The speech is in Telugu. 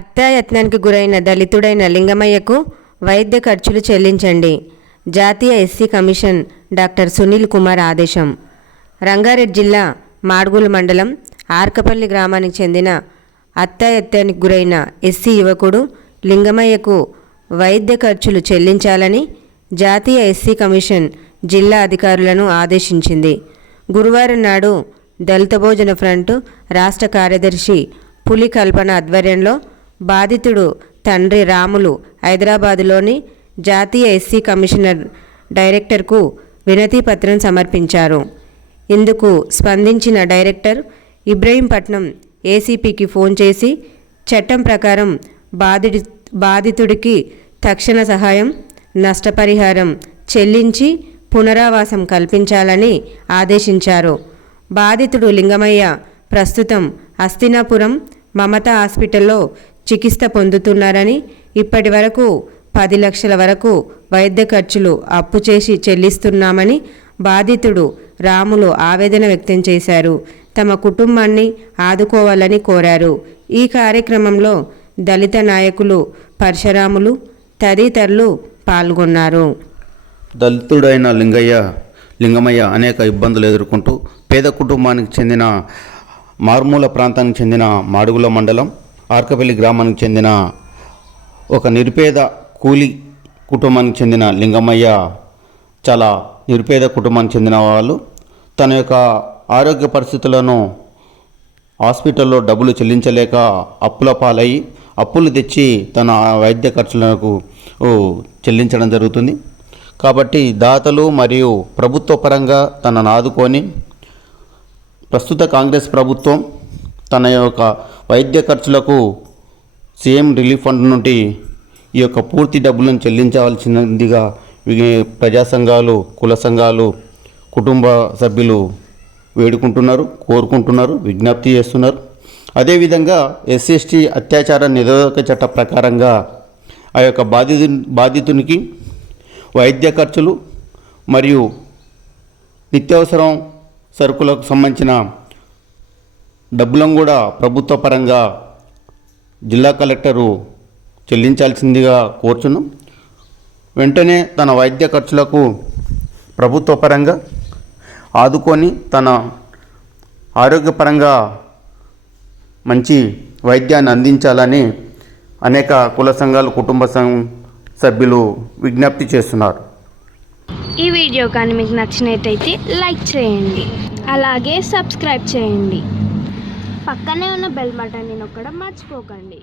హత్యాయత్నానికి గురైన దళితుడైన లింగమయ్యకు వైద్య ఖర్చులు చెల్లించండి. జాతీయ SC commission doctor Sunil Kumar ఆదేశం. రంగారెడ్డి జిల్లా మాడుగుల మండలం ఆర్కపల్లి గ్రామానికి చెందిన అత్తాయత్యానికి గురైన ఎస్సీ యువకుడు లింగమయ్యకు వైద్య ఖర్చులు చెల్లించాలని జాతీయ ఎస్సీ కమిషన్ జిల్లా అధికారులను ఆదేశించింది. గురువారం నాడు దళిత భోజన ఫ్రంట్ రాష్ట్ర కార్యదర్శి పులి కల్పన ఆధ్వర్యంలో బాధితుడు తండ్రి రాములు హైదరాబాదులోని జాతీయ ఎస్సీ కమిషనర్ డైరెక్టర్కు వినతిపత్రం సమర్పించారు. ఇందుకు స్పందించిన డైరెక్టర్ ఇబ్రహీంపట్నం ఏసీపీకి ఫోన్ చేసి చట్టం ప్రకారం బాధిడి బాధితుడికి తక్షణ సహాయం నష్టపరిహారం చెల్లించి పునరావాసం కల్పించాలని ఆదేశించారు. బాధితుడు లింగమయ్య ప్రస్తుతం అస్తినాపురం మమతా హాస్పిటల్లో చికిత్స పొందుతున్నారని ఇప్పటి వరకు పది లక్షల వరకు వైద్య ఖర్చులు అప్పు చేసి చెల్లిస్తున్నామని బాధితుడు రాములు ఆవేదన వ్యక్తం చేశారు. తమ కుటుంబాన్ని ఆదుకోవాలని కోరారు. ఈ కార్యక్రమంలో దళిత నాయకులు పరశురాములు తదితరులు పాల్గొన్నారు. దళితుడైన లింగయ్య లింగమయ్య అనేక ఇబ్బందులు ఎదుర్కొంటూ పేద కుటుంబానికి చెందిన మారుమూల ప్రాంతానికి చెందిన మాడుగుల మండలం ఆర్కపల్లి గ్రామానికి చెందిన ఒక నిరుపేద కూలి కుటుంబానికి చెందిన లింగమయ్య చాలా నిరుపేద కుటుంబానికి చెందిన వాళ్ళు. తన యొక్క ఆరోగ్య పరిస్థితులను హాస్పిటల్లో డబ్బులు చెల్లించలేక అప్పుల పాలయ్యి అప్పులు తెచ్చి తన వైద్య ఖర్చులకు చెల్లించడం జరుగుతుంది. కాబట్టి దాతలు మరియు ప్రభుత్వ పరంగా తనను ఆదుకొని ప్రస్తుత కాంగ్రెస్ ప్రభుత్వం తన యొక్క వైద్య ఖర్చులకు సీఎం రిలీఫ్ ఫండ్ నుండి ఈ యొక్క పూర్తి డబ్బులను చెల్లించవలసిందిగా వి- ప్రజా సంఘాలు కుల సంఘాలు కుటుంబ సభ్యులు వేడుకుంటున్నారు కోరుకుంటున్నారు విజ్ఞప్తి చేస్తున్నారు. అదేవిధంగా ఎస్సీ ఎస్టీ అత్యాచార నిరోధక చట్ట ప్రకారంగా ఆ యొక్క బాధితు బాధితునికి వైద్య ఖర్చులు మరియు నిత్యావసరం సరుకులకు సంబంధించిన డబ్బులను కూడా ప్రభుత్వ పరంగా జిల్లా కలెక్టరు చెల్లించాల్సిందిగా కోరుచున్నాం. వెంటనే తన వైద్య ఖర్చులకు ప్రభుత్వ పరంగా ఆదుకొని తన ఆరోగ్యపరంగా మంచి వైద్యాన్ని అందించాలని అనేక కుల సంఘాలు కుటుంబ సంఘ సభ్యులు విజ్ఞప్తి చేస్తున్నారు. ఈ వీడియో కానీ మీకు నచ్చినట్టయితే లైక్ చేయండి. అలాగే సబ్స్క్రైబ్ చేయండి. పక్కనే ఉన్న బెల్ బటన్ని నొక్కడం మర్చిపోకండి.